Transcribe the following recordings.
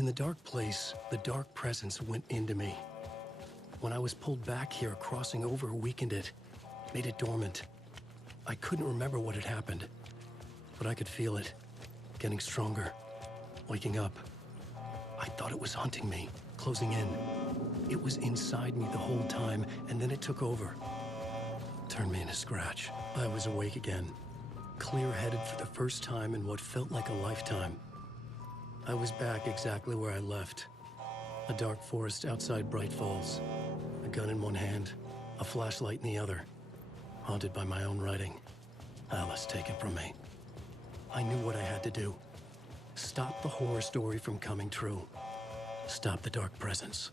In the dark place, the dark presence went into me. When I was pulled back here, crossing over weakened it, made it dormant. I couldn't remember what had happened, but I could feel it, getting stronger, waking up. I thought it was hunting me, closing in. It was inside me the whole time, and then it took over. Turned me into Scratch. I was awake again, clear-headed for the first time in what felt like a lifetime. I was back exactly where I left. A dark forest outside Bright Falls. A gun in one hand, a flashlight in the other. Haunted by my own writing. Alice taken from me. I knew what I had to do. Stop the horror story from coming true. Stop the dark presence.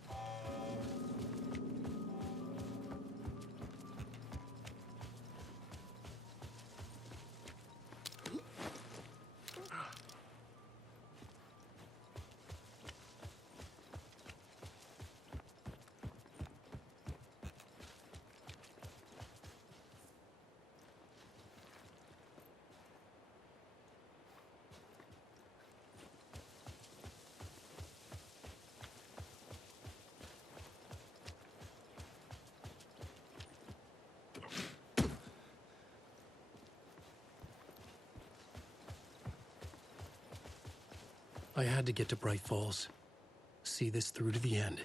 I had to get to Bright Falls. See this through to the end.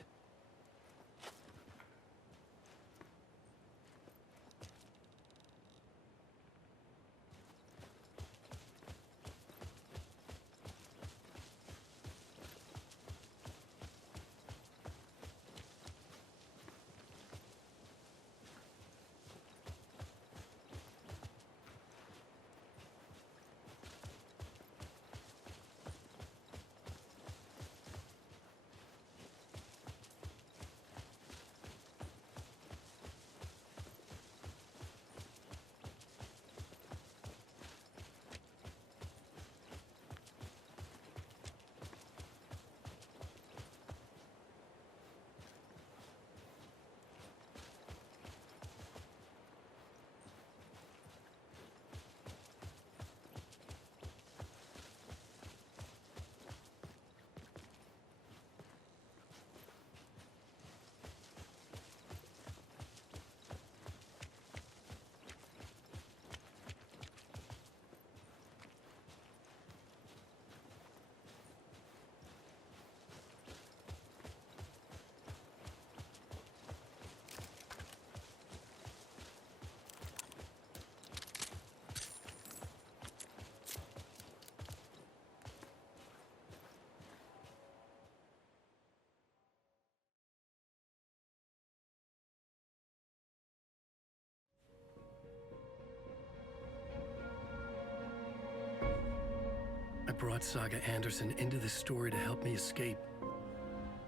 I brought Saga Anderson into this story to help me escape.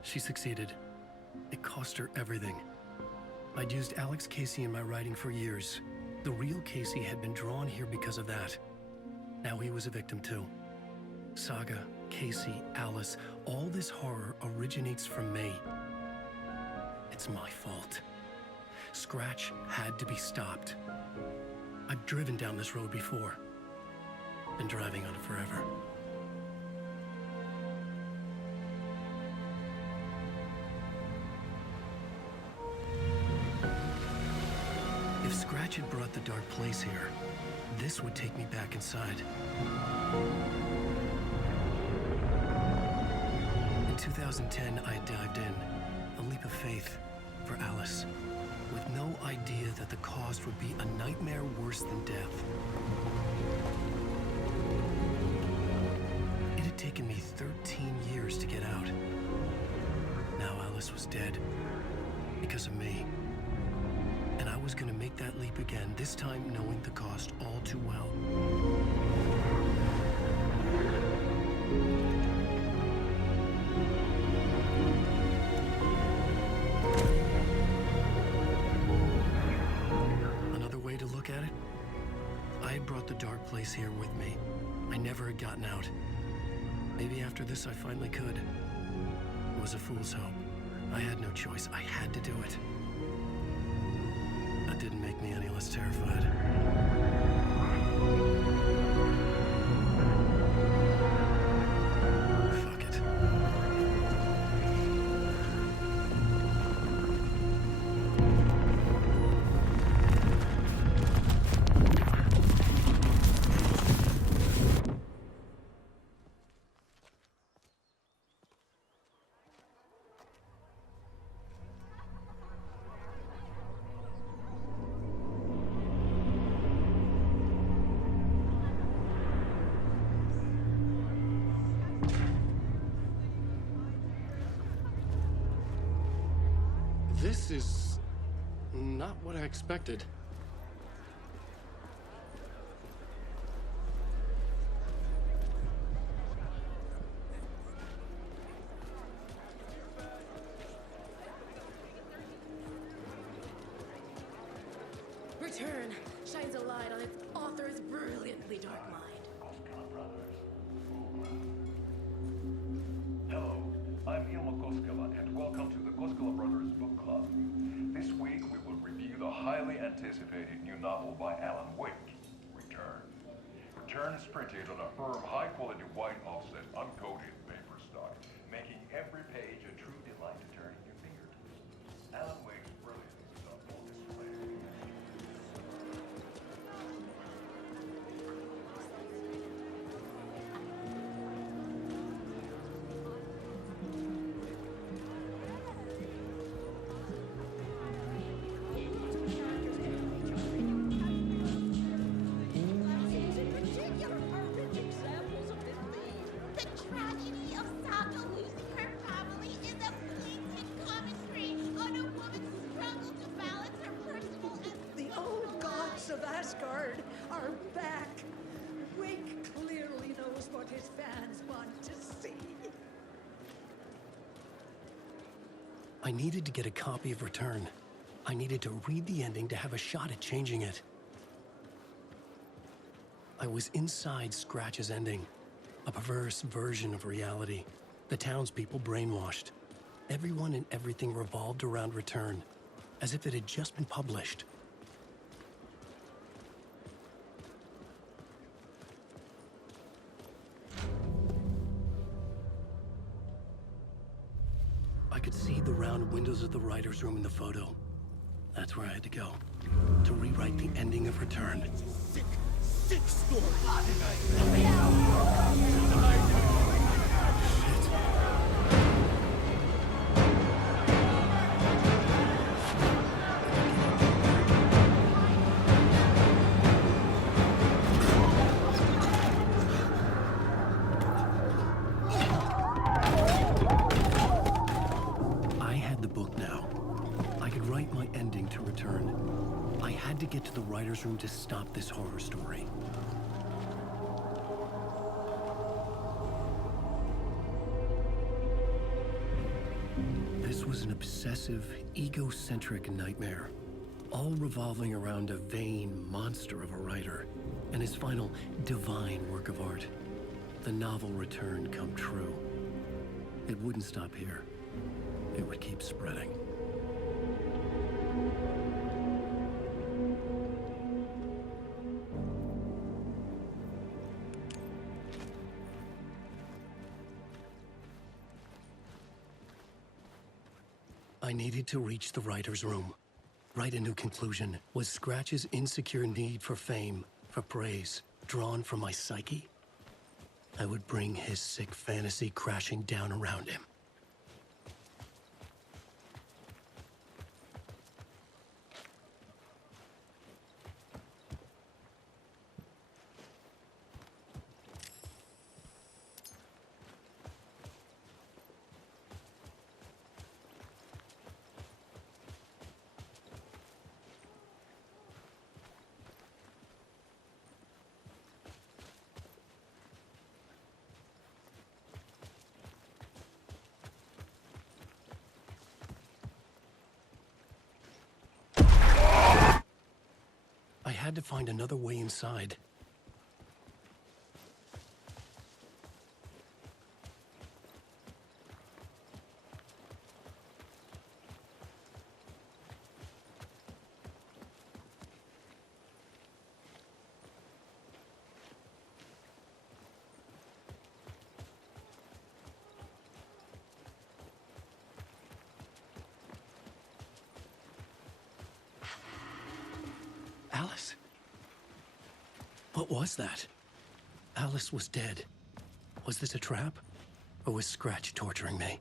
She succeeded. It cost her everything. I'd used Alex Casey in my writing for years. The real Casey had been drawn here because of that. Now he was a victim too. Saga, Casey, Alice, all this horror originates from me. It's my fault. Scratch had to be stopped. I've driven down this road before. Been driving on it forever. If Scratch had brought the dark place here, this would take me back inside. In 2010, I dived in, a leap of faith for Alice, with no idea that the cost would be a nightmare worse than death. It had taken me 13 years to get out. Now Alice was dead, because of me. And I was gonna make that leap again, this time knowing the cost all too well. Another way to look at it, I had brought the dark place here with me. I never had gotten out. Maybe after this I finally could. It was a fool's hope. I had no choice. I had to do it. That didn't make me any less terrified. Fuck it. This is not what I expected. Return shines a light on its author's brilliantly dark mind. Koskela Brothers. Hello, I'm Ilmo Koskela, and welcome to the Koskela Brothers Book Club. This week we will review the highly anticipated new novel by Alan Wake, Return. Return is printed on a firm, high-quality white offset, uncoated paper stock, making every page a true delight to turn in your fingertips. Alan Wake's brilliance is on full display. Of Asgard are back. Wake clearly knows what his fans want to see. I needed to get a copy of Return. I needed to read the ending to have a shot at changing it. I was inside Scratch's ending, a perverse version of reality. The townspeople brainwashed. Everyone and everything revolved around Return, as if it had just been published. I could see the round windows of the writer's room in the photo. That's where I had to go, to rewrite the ending of Return. Sick story. I had the book now. I could write my ending to Return. I had to get to the writer's room to stop this horror story. This was an obsessive, egocentric nightmare, all revolving around a vain monster of a writer and his final divine work of art, the novel Return come true. It wouldn't stop here. It would keep spreading. I needed to reach the writer's room. Write a new conclusion. Was Scratch's insecure need for fame, for praise, drawn from my psyche? I would bring his sick fantasy crashing down around him. I had to find another way inside. Alice? What was that? Alice was dead. Was this a trap? Or was Scratch torturing me?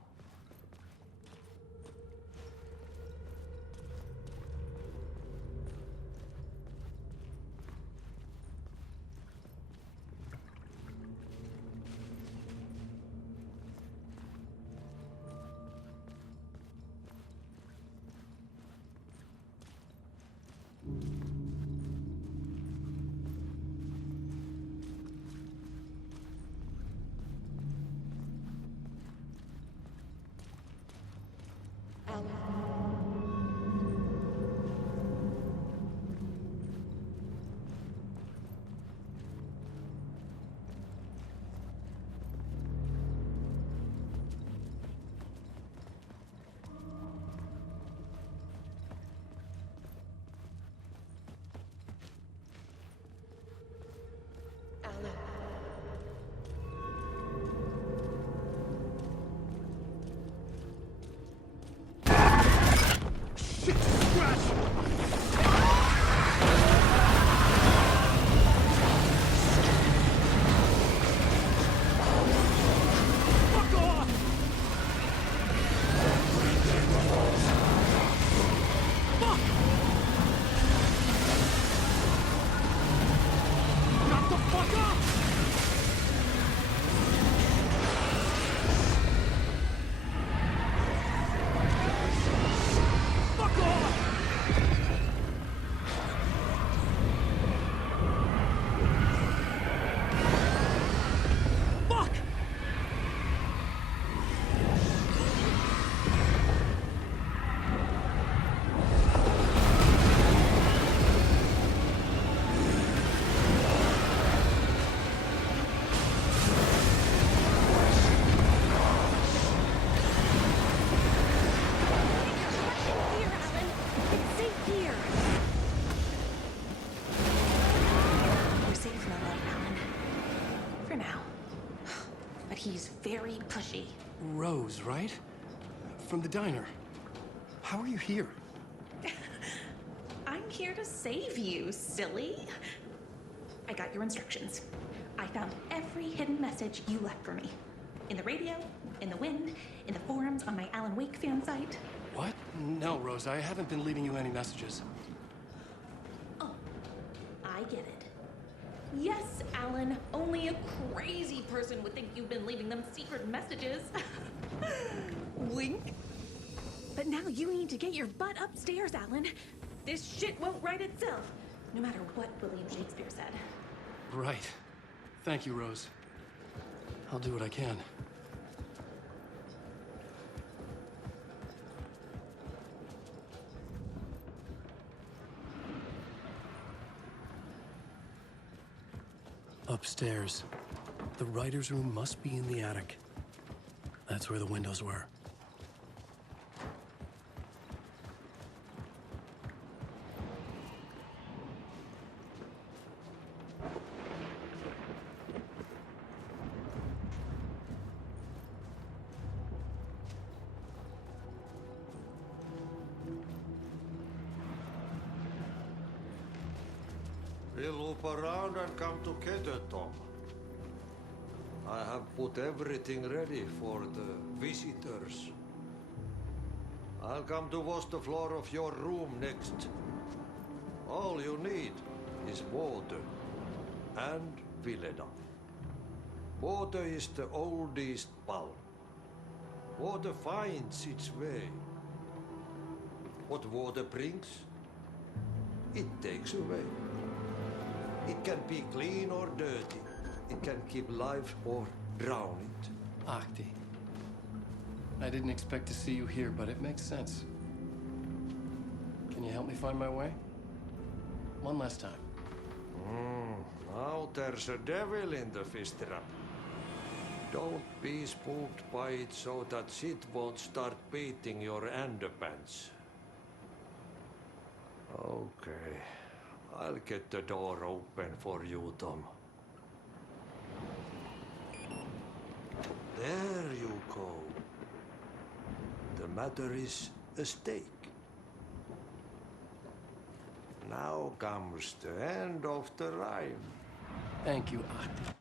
He's very pushy. Rose, right? From the diner. How are you here? I'm here to save you, silly. I got your instructions. I found every hidden message you left for me. In the radio, in the wind, in the forums on my Alan Wake fan site. What? No, Rose, I haven't been leaving you any messages. Oh, I get it. Yes, Alan, only a crazy person would think you've been leaving them secret messages. Wink. But now you need to get your butt upstairs, Alan. This shit won't right itself, no matter what William Shakespeare said. Right. Thank you, Rose. I'll do what I can. Upstairs. The writer's room must be in the attic. That's where the windows were. We'll loop around and come together, Tom. I have put everything ready for the visitors. I'll come to wash the floor of your room next. All you need is water and Vileda. Water is the oldest bulb. Water finds its way. What water brings, it takes away. It can be clean or dirty. It can keep life or drown it. Ahti. I didn't expect to see you here, but it makes sense. Can you help me find my way? One last time. Now there's a devil in the fish trap. Don't be spooked by it so that shit won't start beating your underpants. Okay. I'll get the door open for you, Tom. There you go. The matter is a stake. Now comes the end of the rhyme. Thank you, Ahti.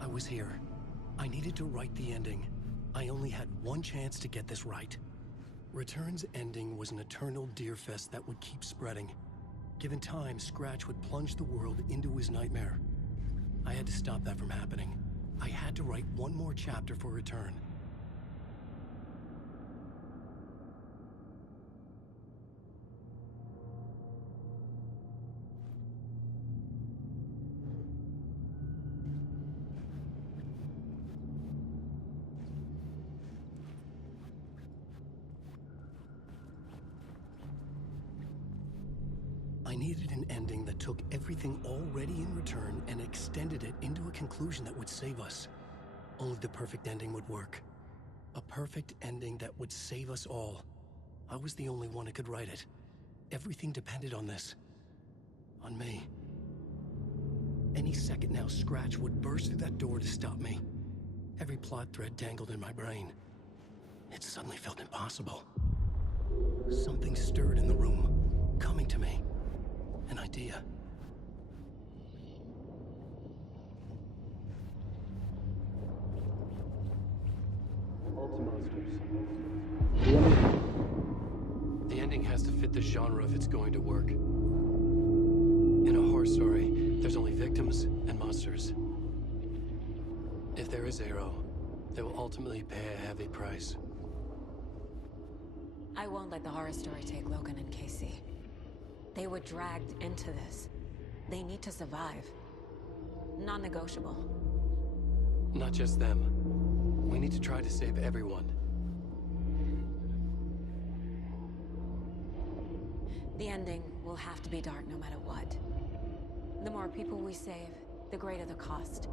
I was here. I needed to write the ending. I only had one chance to get this right. Return's ending was an eternal Deerfest that would keep spreading. Given time, Scratch would plunge the world into his nightmare. I had to stop that from happening. I had to write one more chapter for Return. I needed an ending that took everything already in Return and extended it into a conclusion that would save us. Only the perfect ending would work. A perfect ending that would save us all. I was the only one who could write it. Everything depended on this. On me. Any second now, Scratch would burst through that door to stop me. Every plot thread tangled in my brain. It suddenly felt impossible. Something stirred in the room, coming to me. An idea. The ending has to fit the genre if it's going to work. In a horror story, there's only victims and monsters. If there is Arrow, they will ultimately pay a heavy price. I won't let the horror story take Logan and Casey. They were dragged into this. They need to survive. Non-negotiable. Not just them. We need to try to save everyone. The ending will have to be dark no matter what. The more people we save, the greater the cost.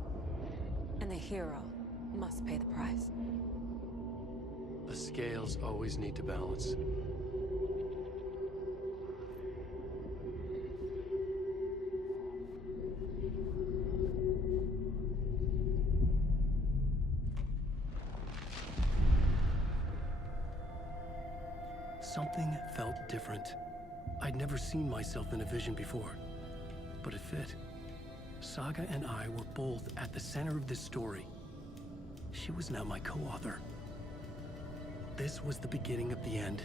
And the hero must pay the price. The scales always need to balance. Something felt different. I'd never seen myself in a vision before, but it fit. Saga and I were both at the center of this story. She was now my co-author. This was the beginning of the end.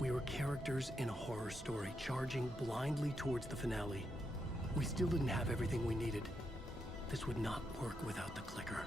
We were characters in a horror story, charging blindly towards the finale. We still didn't have everything we needed. This would not work without the clicker.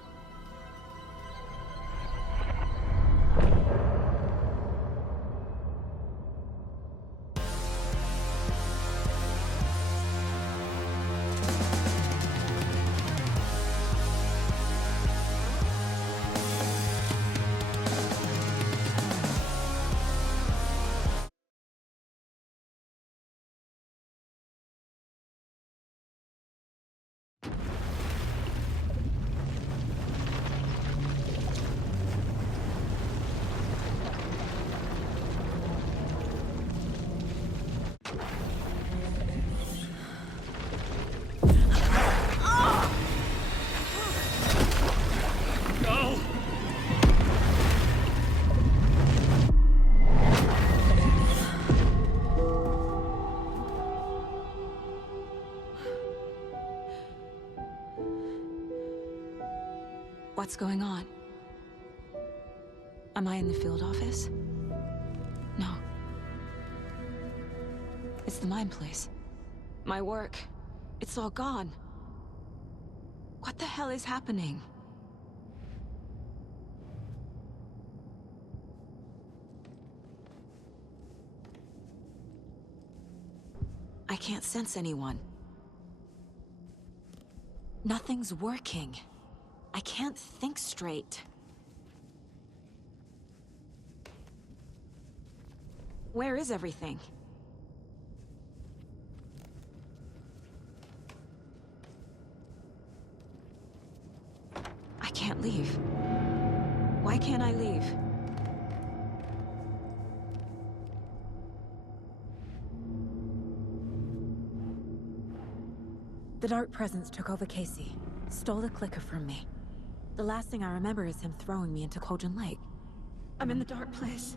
What's going on? Am I in the field office? No. It's the mine place. My work. It's all gone. What the hell is happening? I can't sense anyone. Nothing's working. I can't think straight. Where is everything? I can't leave. Why can't I leave? The Dark Presence took over Casey, stole the clicker from me. The last thing I remember is him throwing me into Cauldron Lake. I'm in the dark place.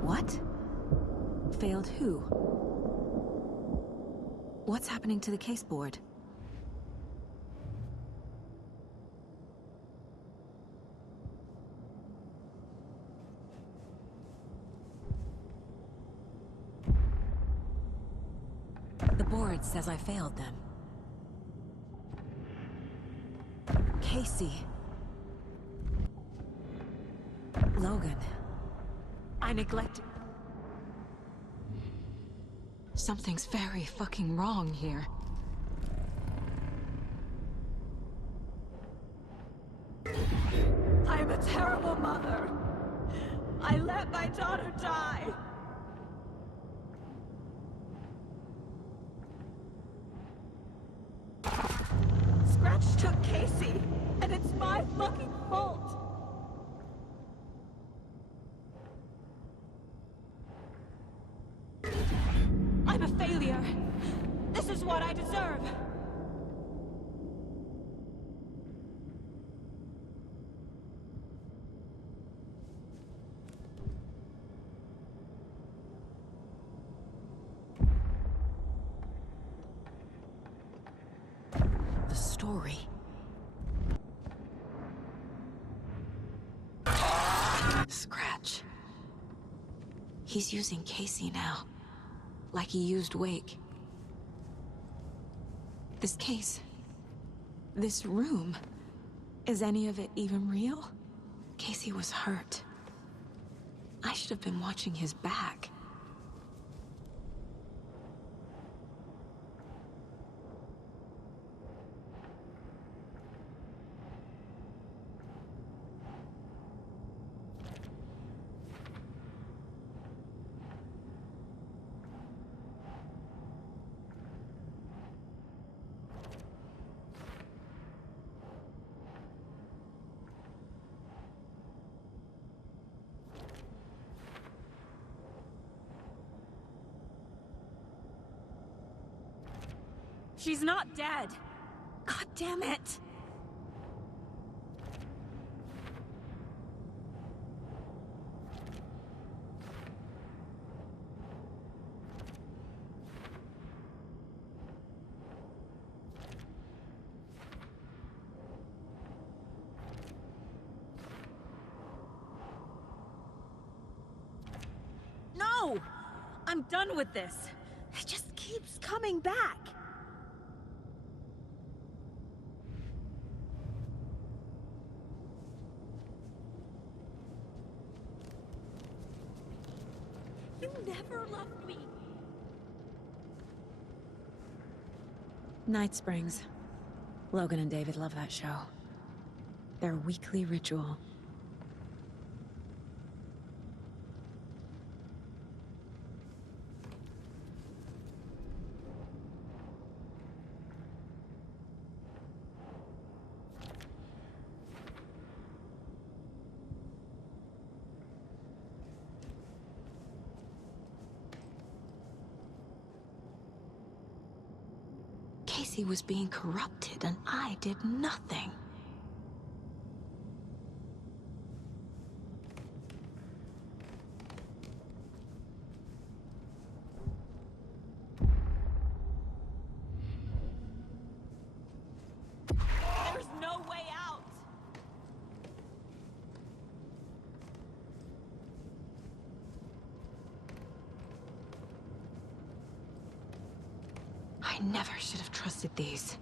What? Failed who? What's happening to the case board? The board says I failed them. Casey. Logan. I neglected... Something's very fucking wrong here. I'm a terrible mother. I let my daughter die. Scratch took Casey, and it's my fucking fault. I'm a failure. This is what I deserve. The story. Scratch. He's using Casey now. Like he used Wake. This case. This room. Is any of it even real? Casey was hurt. I should have been watching his back. She's not dead! God damn it! I'm done with this. It just keeps coming back. You never loved me. Night Springs. Logan and David love that show. Their weekly ritual. Casey was being corrupted, and I did nothing. There's no way out! I never should have trusted these.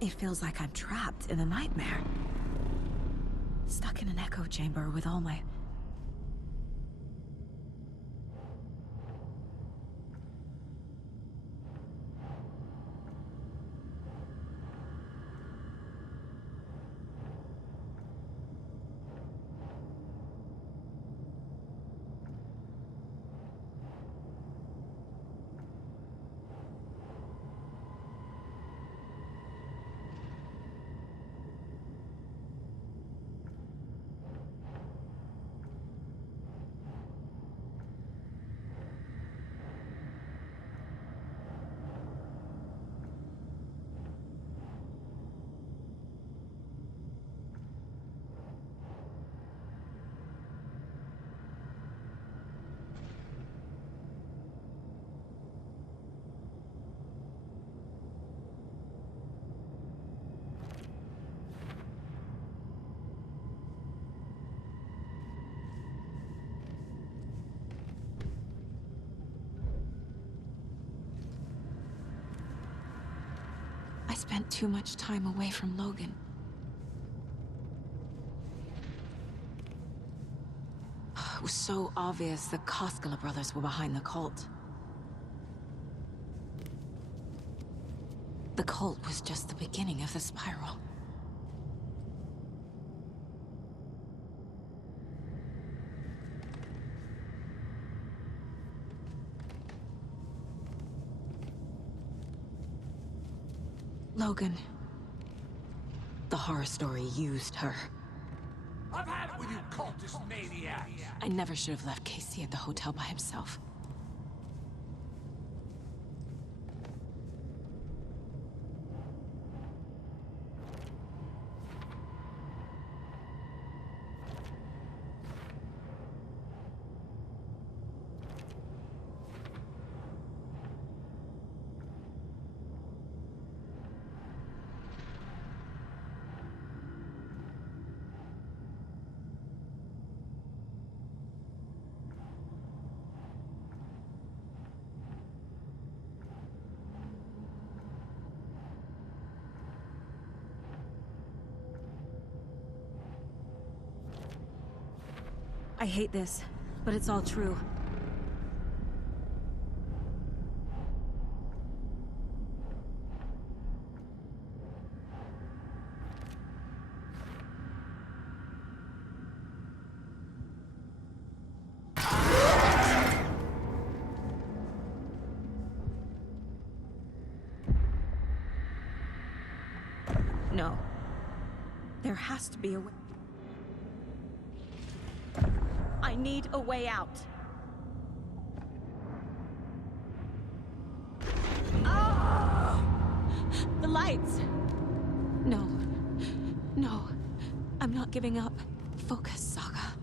It feels like I'm trapped in a nightmare. Stuck in an echo chamber with all my... I spent too much time away from Logan. It was so obvious the Koskela brothers were behind the cult. The cult was just the beginning of the spiral. Logan. The horror story used her. I've had it with you cultist maniacs! I never should have left Casey at the hotel by himself. I hate this, but it's all true. No. There has to be a way. I need a way out. Ah! The lights! No. No. I'm not giving up. Focus, Saga.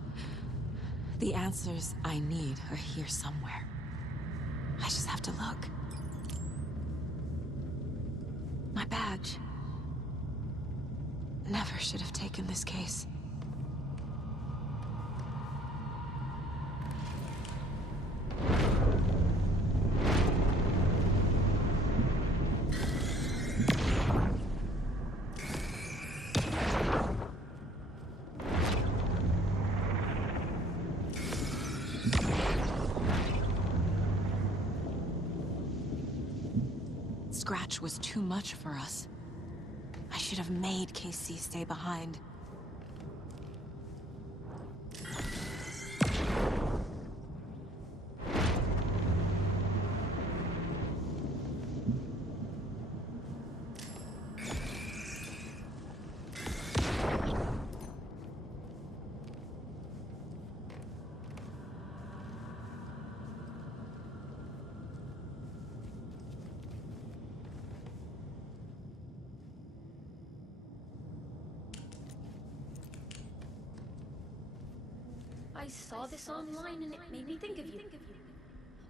The answers I need are here somewhere. I just have to look. My badge. never should have taken this case. Scratch was too much for us. I should have made Casey stay behind. I saw this online and it made me think of you.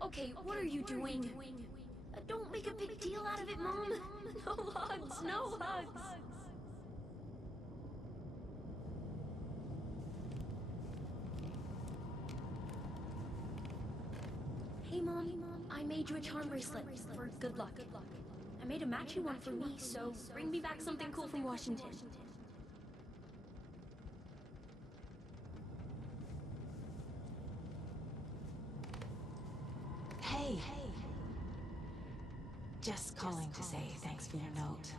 Okay, what are you doing? Don't make a big deal out of it, Mom. No hugs, no hugs. Hey, Mom, I made you a charm bracelet for good luck. I made a matching one for me, so bring me back something cool from Washington. Hey. Just calling to say thanks for your note.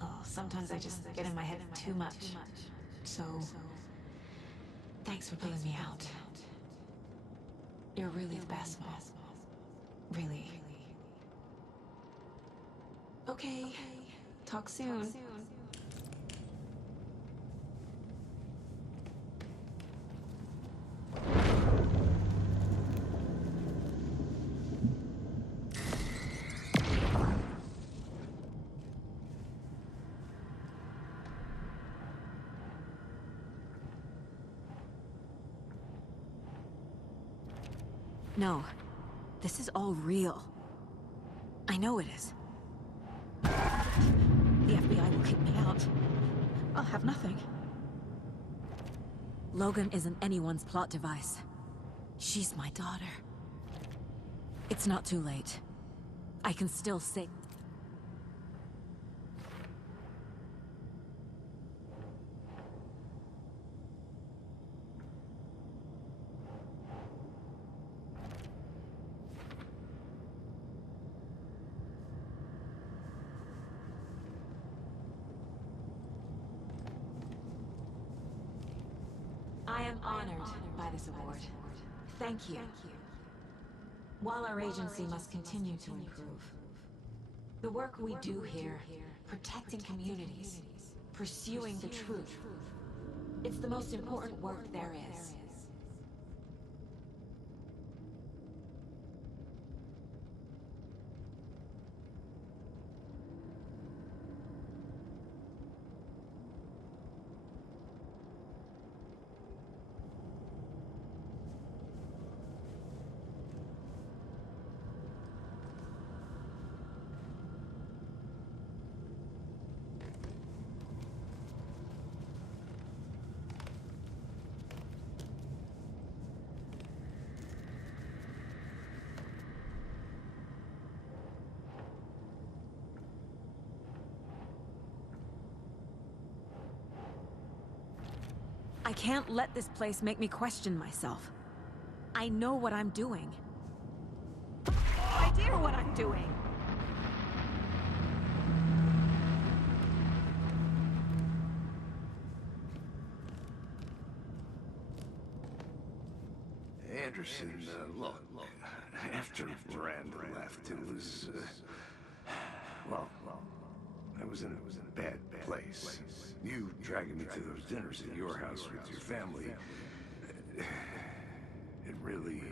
Oh, sometimes I just get in my head too much. So, thanks for pulling me out. You're really the best, Mom. Really. Okay. Talk soon. No. This is all real. I know it is. The FBI will kick me out. I'll have nothing. Logan isn't anyone's plot device. She's my daughter. It's not too late. I can still save... I am honored by this award. Thank you. While our agency must continue to improve, the work we do here, protecting communities, pursuing the truth, it's the most important work there is. I can't let this place make me question myself. I know what I'm doing. I idea what I'm doing. Anderson, look, after Miranda left, it was, well, I was in a bad place. You dragging me to those dinners at your house with your family, it really,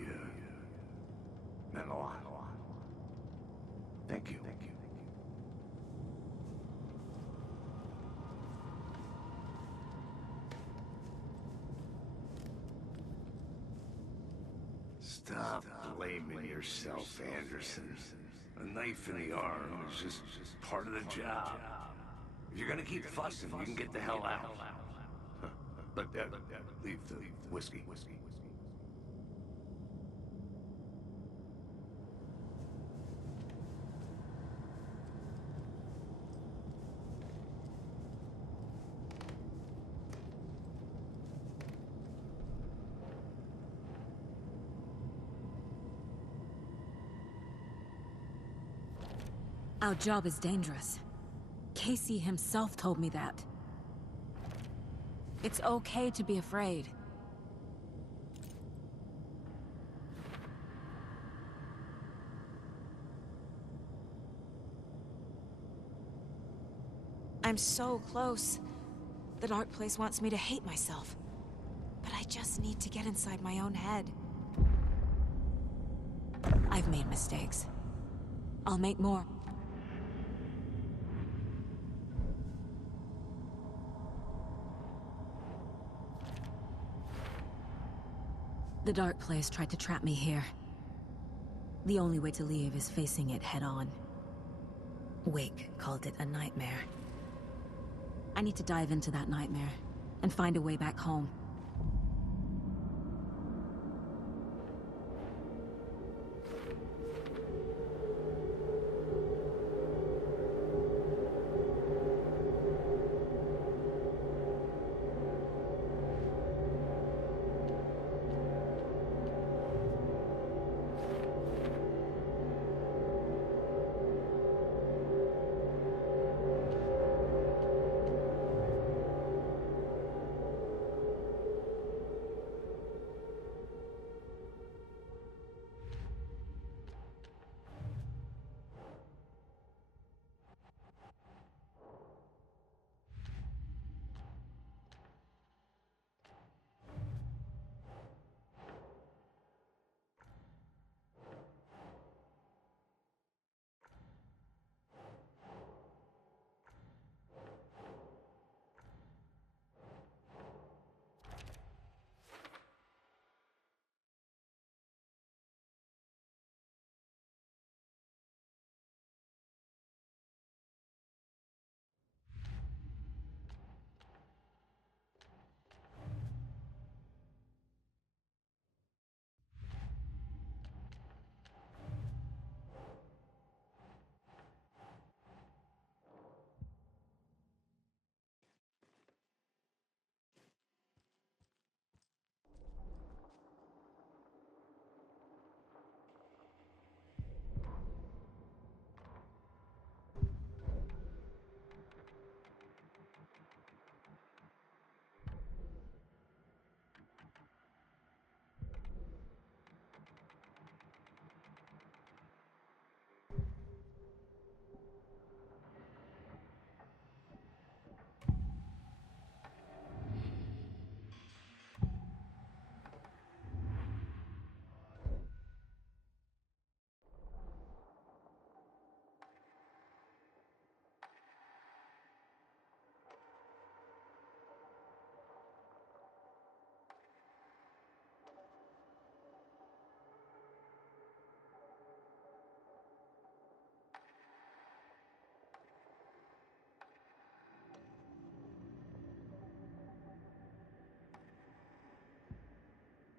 meant a lot. Thank you. Stop blaming yourself, Anderson. A knife in the arm is just part of the job. If you're gonna keep fussing, you can get the hell out. But leave the whiskey. Our job is dangerous. Casey himself told me that. It's okay to be afraid. I'm so close. The dark place wants me to hate myself. But I just need to get inside my own head. I've made mistakes. I'll make more. The dark place tried to trap me here. The only way to leave is facing it head-on. Wake called it a nightmare. I need to dive into that nightmare and find a way back home.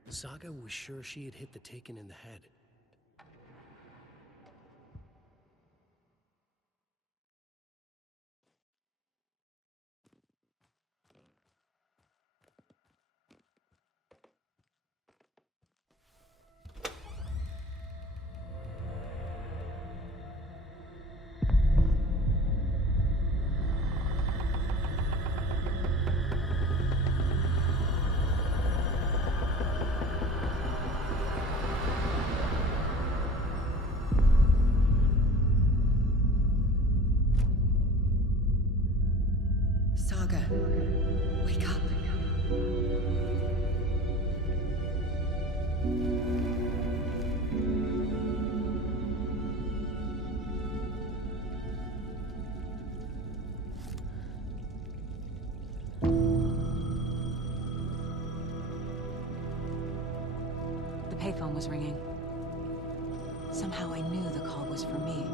Saga was sure she had hit the Taken in the head. Saga, wake up. The payphone was ringing. Somehow I knew the call was for me.